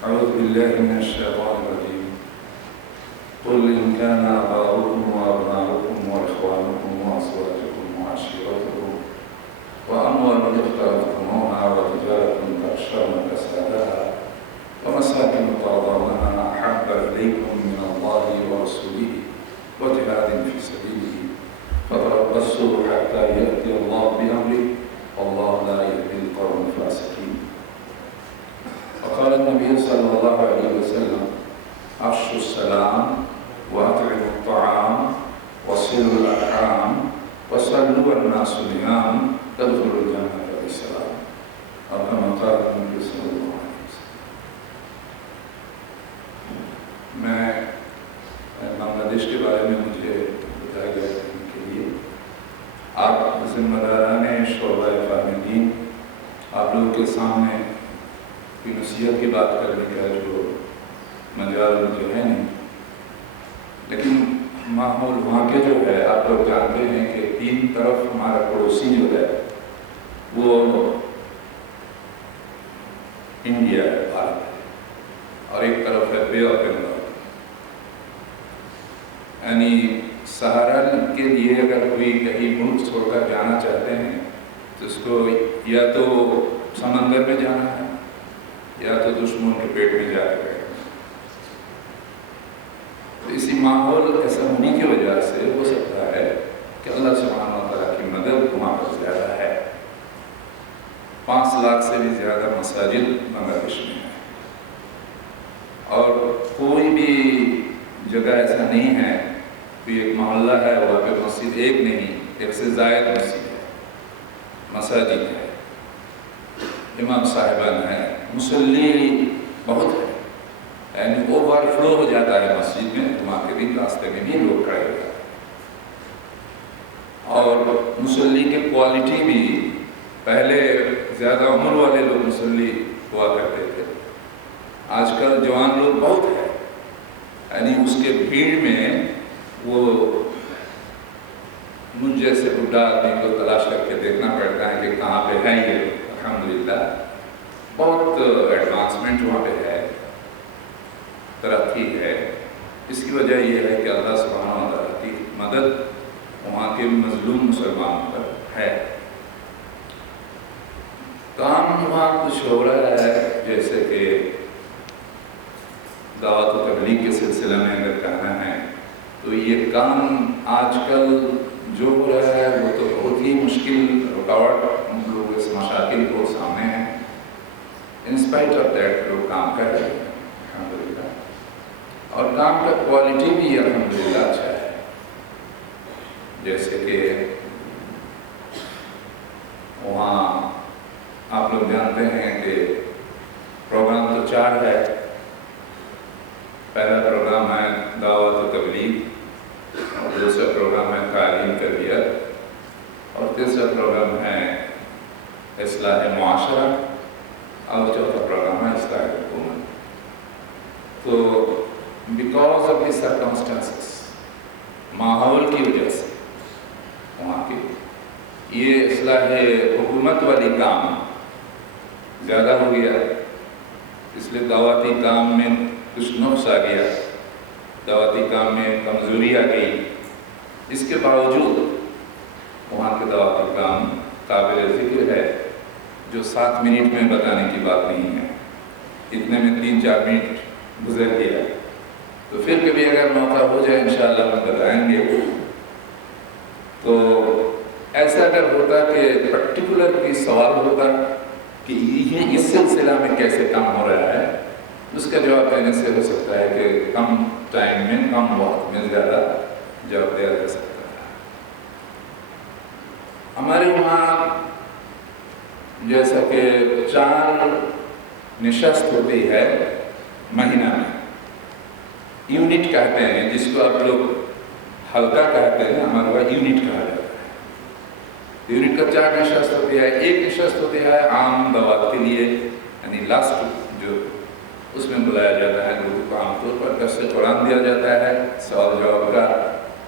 أعوذ بالله من الشيطان الرجيم. قل إن كان آباؤكم وأبناؤكم وإخوانكم وأزواجكم وعشيرتكم وأموال اقترفتموها وتجارة تخشون كسادها ومساكن ترضونها أحب إليكم من الله ورسوله وجهاد في سبيله فتربصوا حتى يأتي الله بأمره والله لا يهدي القوم الفاسقين. وقال النبي صلى الله عليه وسلم: أفشوا السلام وأطعموا الطعام وصلوا الأرحام وصلوا والناس نيام تدخلوا الجنة بالسلام. أو كما قال النبي صلى الله عليه وسلم. میں بنگلہ دیش کے بارے میں مجھے بتایا گیا کہنے کے لیے آپ ذمہ داران شعبہ فاہمین آپ لوگوں کے سامنے کی نصیحت کی بات کرنے کا جو مجال مجھے ہے نہیں، لیکن ماحول وہاں کے جو ہے آپ لوگ جانتے ہیں کہ تین طرف ہمارا پڑوسی جو ہے وہ انڈیا ہے، بھارت ہے، اور ایک طرف ہے بے آف بنگال. یعنی سہارا کے لیے اگر کوئی کہیں ملک چھوڑ کر جانا چاہتے ہیں تو اس کو یا تو سمندر میں جانا ہے یا تو دشمن کے پیٹ میں جا کے. تو اسی ماحول ایسا ہونے کی وجہ سے ہو سکتا ہے کہ اللہ سبحانہ و تعالیٰ کی مدد وہاں پر زیادہ ہے. 5 لاکھ سے بھی زیادہ مساجد بنگلہ دیش میں ہیں، اور کوئی بھی جگہ ایسا نہیں ہے کہ ایک محلہ ہے وہاں پہ مسجد ایک نہیں، 1 سے زائد مسجد ہے، مساجد ہے، امام صاحبان ہے، مصلی بہت ہے. یعنی اوور فلو ہو جاتا ہے مسجد میں، وہاں کے دن راستے میں بھی لوگ کھڑے ہو جاتے ہیں. اور مصلی کی کوالٹی بھی پہلے زیادہ عمر والے لوگ مصلی ہوا کرتے تھے، آج کل جوان لوگ بہت ہیں. یعنی اس کے بھیڑ میں وہ مجھ جیسے بڈھا آدمی کو تلاش کر کے دیکھنا پڑتا ہے کہ کہاں پہ ہے یہ. الحمدللہ بہت ایڈوانسمنٹ وہاں پہ ہے، ترقی ہے. اس کی وجہ یہ ہے کہ اللہ سبحانہ و تعالیٰ کی مدد وہاں کے مظلوم مسلمانوں پر ہے. کام وہاں کچھ ہو رہا ہے، جیسے کہ دعوت و تبلیغ کے سلسلہ میں اگر کہنا ہے تو یہ کام آج کل جو ہو رہا ہے وہ تو بہت ہی مشکل، رکاوٹ ہم لوگ اس مشاکل کو سامنے ہیں. انسپائٹ آف دیٹ لوگ کام کر رہے ہیں الحمدللہ، اور کام کا کوالٹی بھی الحمدللہ اچھا ہے. جیسے کہ وہاں آپ لوگ جانتے ہیں کہ پروگرام تو 4 ہے. پہلا پروگرام ہے دعوت و تبلیغ، اور دوسرا پروگرام ہے تعلیم تربیت، اور تیسرا پروگرام ہے اصلاح معاشرہ، اور چوتھا پروگرام ہے اصلاح حکومت. تو بیکاز آف دی سرکمسٹانسز، ماحول کی وجہ سے وہاں کی یہ اصلاح حکومت والی کام زیادہ ہو گیا، اس لیے دعوتی کام میں کچھ نقص آ گیا، دعوتی کام میں کمزوری آ گئی. اس کے باوجود وہاں کے دعوتی کام قابل ذکر ہے، جو 7 منٹ میں بتانے کی بات نہیں ہے. اتنے میں 3-4 منٹ گزر گیا. تو پھر کبھی اگر موقع ہو جائے انشاءاللہ ہم بتائیں گے. تو ایسا اگر ہوتا کہ پرٹیکولر کوئی سوال ہوتا کہ یہ اس سلسلہ میں کیسے کام ہو رہا ہے، اس کا جواب دینے سے ہو سکتا ہے کہ کم ٹائم میں کم وقت میں زیادہ جواب دیا جا سکتا ہے. ہمارے وہاں جیسا کہ 4 نشست ہوتی ہے مہینہ میں، یونٹ کہتے ہیں جس کو آپ لوگ حلقہ کہتے ہیں، ہمارے وہاں یونٹ کہا جاتا ہے. یونٹ کا 4 نشست ہوتی ہے. ایک نشست ہوتی ہے عام دعوت کے لیے، یعنی لاسٹ جو اس میں بلایا جاتا ہے لوگوں کو، عام طور پر درس قرآن دیا جاتا ہے، سوال جواب کا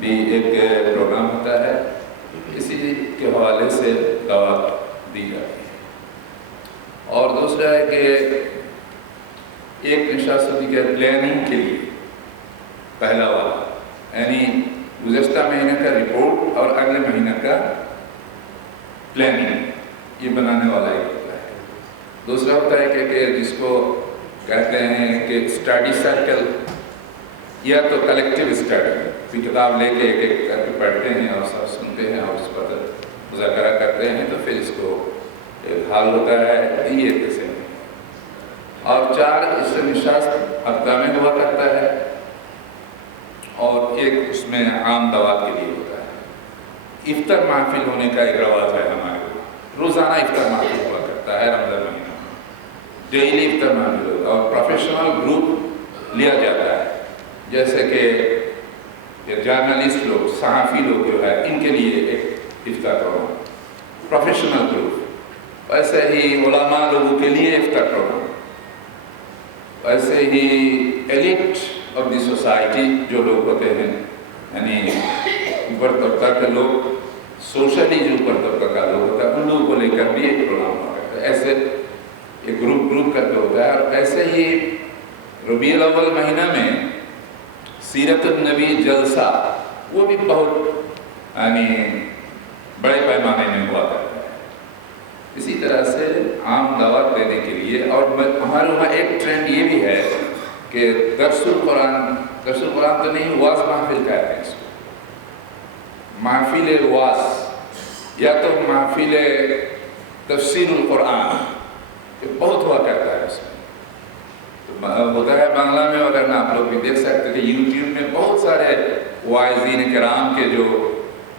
بھی ایک پروگرام ہوتا ہے. اسی کے حوالے سے دعوت دی جاتی ہے. اور دوسرا ہے کہ ایک نشست ہوتی ہے پلاننگ کے لیے، پہلا والا یعنی گزشتہ مہینے کا رپورٹ اور اگلے مہینے کا پلاننگ، یہ بنانے والا ایک ہوتا ہے۔ دوسرا ہوتا ہے کہ جس کو کہتے ہیں کہ اسٹڈی سرکل، یا تو کلیکٹیو اسٹڈی، کوئی کتاب لے کے ایک ایک کر کے پڑھتے ہیں اور سب سنتے ہیں اور اس پر مذاکرہ کرتے ہیں، تو پھر اس کو حال ہوتا ہے یہ قسم۔ اور 4 اس سے نشست ہفتہ میں ہوا کرتا ہے، اور ایک اس میں عام دعوات کے لیے ہوتا ہے۔ افطار محفل ہونے کا ایک رواج ہے ہمارے کو، روزانہ افطار محفل ہوا کرتا ہے رمضان مہینہ میں، ڈیلی افطار محفل ہوتا ہے، اور پروفیشنل گروپ لیا جاتا ہے، جیسے کہ جرنلسٹ لوگ، صحافی لوگ جو ہے ان کے لیے ایک افطار پروگرام، پروفیشنل گروپ، ویسے ہی علماء لوگوں کے لیے افطار پروگرام، ویسے ہی ایلیٹ آف دی سوسائٹی جو لوگ ہوتے ہیں، یعنی اوپر طبقہ کے لوگ، سوشلی جو اوپر طبقہ کا لوگ ہوتا ہے ان لوگوں کو لے کر بھی ایک پروگرام ہوا کرتا ہے، ایسے ایک گروپ کر کے ہوتا ہے۔ اور ایسے ہی ربیع الاول مہینہ میں سیرت النبی جلسہ، وہ بھی بہت یعنی بڑے پیمانے میں ہوا کرتا ہے۔ اسی طرح سے عام دعوت دینے کے لیے، اور ہمارے وہاں ایک ٹرینڈ یہ بھی ہے کہ درس القرآن تو نہیں، واز محفل کہتے ہیں اس کو، محفل واز یا تو محفل تفسیر القرآن، کہ بہت ہوا کرتا ہے اس میں۔ تو ہوتا ہے بنگلہ میں، اگر آپ لوگ بھی دیکھ سکتے کہ یوٹیوب میں بہت سارے واعظین کرام کے جو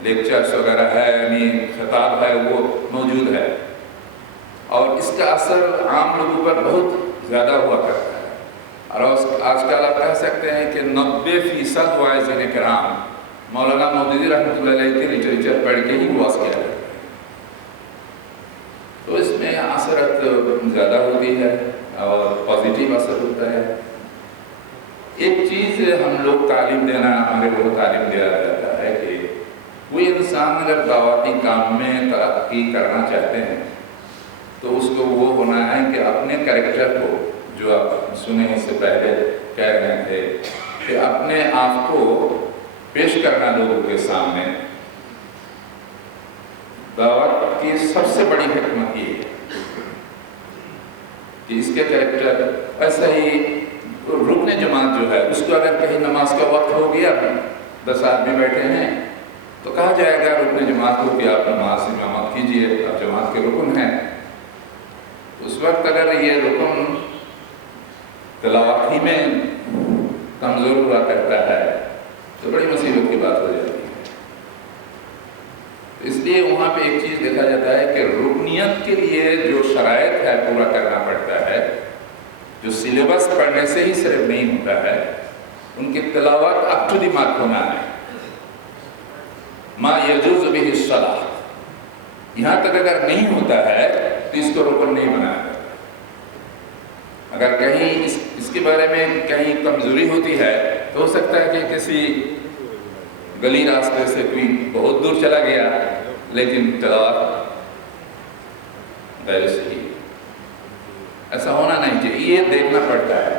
لیکچرز وغیرہ ہے، یعنی خطاب ہے، وہ موجود ہے، اور اس کا اثر عام لوگوں پر بہت زیادہ ہوا کرتا ہے۔ اور آج کل آپ کہہ سکتے ہیں کہ 90% واعظین کرام مولانا مودودی رحمۃ اللہ علیہ کے لٹریچر پڑھ کے ہی واعظ کیا جاتا ہے، تو اس میں اثرت زیادہ ہوتی ہے اور پازیٹیو اثر ہوتا ہے۔ ایک چیز ہم لوگ تعلیم دینا، ہمارے کو تعلیم دیا جاتا ہے کہ کوئی انسان اگر دعوتی کام میں ترقی کرنا چاہتے ہیں تو اس کو وہ ہونا ہے کہ اپنے کریکٹر کو، جو آپ سنے اس سے پہلے کہہ رہے تھے کہ اپنے آپ کو پیش کرنا لوگوں کے سامنے، دعوت کی سب سے بڑی حکمت یہ ہے کہ اس کے کریکٹر، ایسا ہی رکن جماعت جو ہے اس کو اگر کہیں نماز کا وقت ہو گیا، 10 آدمی بیٹھے ہیں، تو کہا جائے گا رکن جماعت کو کہ آپ نماز امامت کیجئے، آپ جماعت کے رکن ہیں۔ اس وقت اگر یہ رکن تلاوت ہی میں کمزور ہوا کرتا ہے تو بڑی مصیبت کی بات ہو جاتی ہے۔ اس لیے وہاں پہ ایک چیز دیکھا جاتا ہے کہ رکنیت کے لیے جو شرائط ہے پورا کرنا پڑتا ہے، جو سلیبس پڑھنے سے ہی صرف نہیں ہوتا ہے، ان کی تلاوت اپ ٹو دی مارک ہونا ہے، ما یجوز بہ الصلاۃ، یہاں تک اگر نہیں ہوتا ہے تو اس کو رکن نہیں بنایا جاتا۔ اگر کہیں اس کے بارے میں کہیں کمزوری ہوتی ہے تو ہو سکتا ہے کہ کسی گلی راستے سے کوئی بہت دور چلا گیا لیکن تلاوت غیر صحیح، ایسا ہونا نہیں چاہیے، یہ دیکھنا پڑتا ہے۔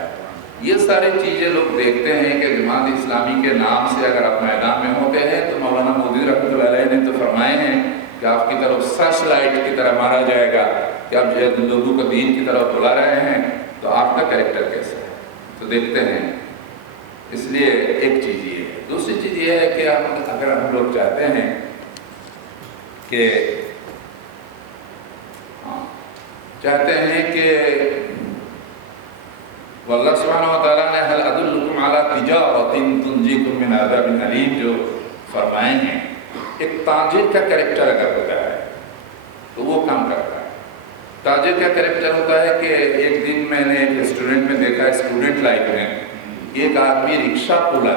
یہ ساری چیزیں لوگ دیکھتے ہیں کہ جماعت اسلامی کے نام سے اگر آپ میدان میں ہوتے ہیں تو مولانا مودودی رحمۃ اللہ علیہ نے تو فرمائے ہیں کہ آپ کی طرف سرچ لائٹ کی طرح مارا جائے گا کہ آپ جو لوگوں کو دین کی طرف بلا رہے ہیں تو آپ کا کریکٹر کیسا ہے، تو دیکھتے ہیں۔ اس لیے ایک چیز یہ ہے۔ دوسری چیز یہ ہے کہ اگر ہم لوگ چاہتے ہیں کہ واللہ سبحانہ وتعالیٰ نے حل ادلکم علی تجارۃ تنجیکم من عذاب علیم جو فرمائے ہیں، ایک تاجر کا کریکٹر اگر ہوتا ہے تو وہ کام کرتا ہے۔ تاجر کا کریکٹر ہوتا ہے کہ ایک دن میں نے ایک ریسٹورنٹ میں دیکھا، اسٹوڈنٹ لائف میں ایک آدمی رکشہ کھولا،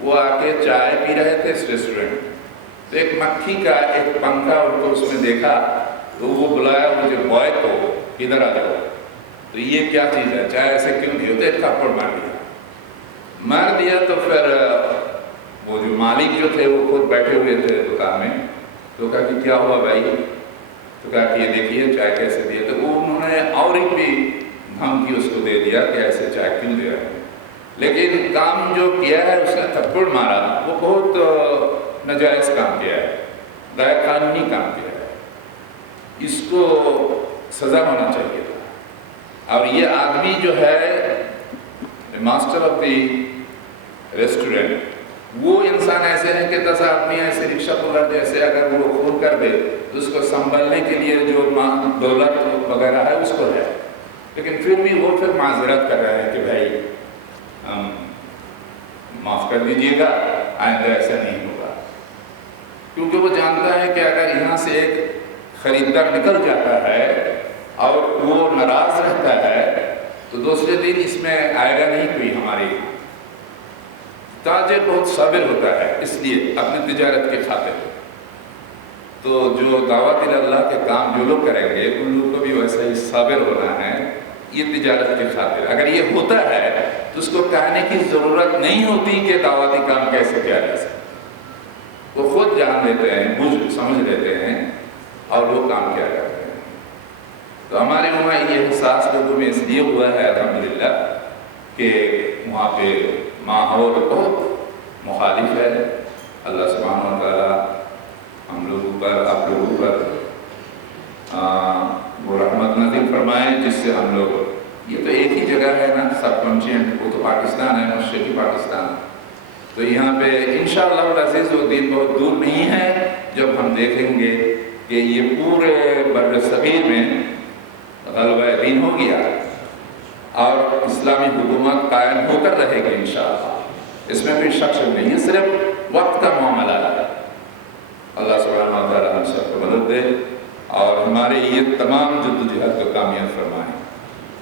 وہ آ کے چائے پی رہے تھے اس ریسٹورنٹ میں، تو ایک مکھی کا ایک پنکھا ان کو اس میں دیکھا تو وہ بلایا مجھے بوائے کو، ادھر آ جاؤ، تو یہ کیا چیز ہے، چائے ایسے کیوں دی ہوتے، ایک تھپڑ مار دیا۔ تو پھر وہ جو مالک جو تھے وہ خود بیٹھے ہوئے تھے دکان میں، تو کہا کہ کیا ہوا بھائی، تو کہا کہ یہ دیکھیے چائے کیسے دی ہے، تو وہ انہوں نے اور بھی دھمکی اس کو دے دیا کہ ایسے چائے کیوں دے رہے ہیں، لیکن کام جو کیا ہے اس نے تھپڑ مارا وہ بہت ناجائز کام کیا ہے، غیر قانونی کام کیا ہے، اس کو سزا ہونا چاہیے تھا۔ اور یہ آدمی جو ہے ماسٹر آف دی ریسٹورینٹ، وہ انسان ایسے ہے کہ 10 آدمی ایسے رکشہ پولر جیسے اگر وہ خون کر دے تو اس کو سنبھلنے کے لیے جو دولت وغیرہ ہے اس کو ہے، لیکن پھر بھی وہ پھر معذرت کر رہے ہیں کہ بھائی معاف کر دیجیے گا، آئندہ ایسا نہیں ہوگا، کیونکہ وہ جانتا ہے کہ اگر یہاں سے ایک خریدار نکل جاتا ہے اور وہ ناراض رہتا ہے تو دوسرے دن اس میں آئے گا نہیں کوئی ہماری۔ تاجر بہت صابر ہوتا ہے، اس لیے اپنی تجارت کے خاطر، تو جو دعوت اللہ کے کام جو لوگ کریں گے ان لوگوں کو بھی ویسا ہی صابر ہونا ہے، یہ تجارت کے خاطر۔ اگر یہ ہوتا ہے تو اس کو کہنے کی ضرورت نہیں ہوتی کہ دعوتی کام کیسے کیا جا سکتا، وہ خود جان لیتے ہیں، بوجھ سمجھ لیتے ہیں اور وہ کام کیا کرتے ہیں۔ تو ہمارے وہاں یہ احساس لوگوں میں اس لیے ہوا ہے الحمدللہ کہ وہاں پہ ماحول بہت مخالف ہے۔ اللہ سبحانہ و تعالیٰ ہم لوگوں پر، آپ لوگوں پر وہ رحمت نازل فرمائے جس سے ہم لوگ، یہ تو ایک ہی جگہ ہے نا سب کانٹیننٹ، وہ تو پاکستان ہے، مشرقی پاکستان، تو یہاں پہ انشاءاللہ العزیز وہ دن بہت دور نہیں ہے جب ہم دیکھیں گے کہ یہ پورے بر صغیر میں غلبہ دین ہو گیا اور اسلامی حکومت قائم ہو کر رہے گی انشاءاللہ، اس میں کوئی شک نہیں ہے، صرف وقت کا معاملہ ہے۔ اللہ سبحانہ و تعالیٰ ہم سب کو مدد دے اور ہمارے یہ تمام جدوجہد کو کامیاب فرمائے۔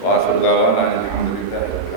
وآخر دعوانا الحمدللہ۔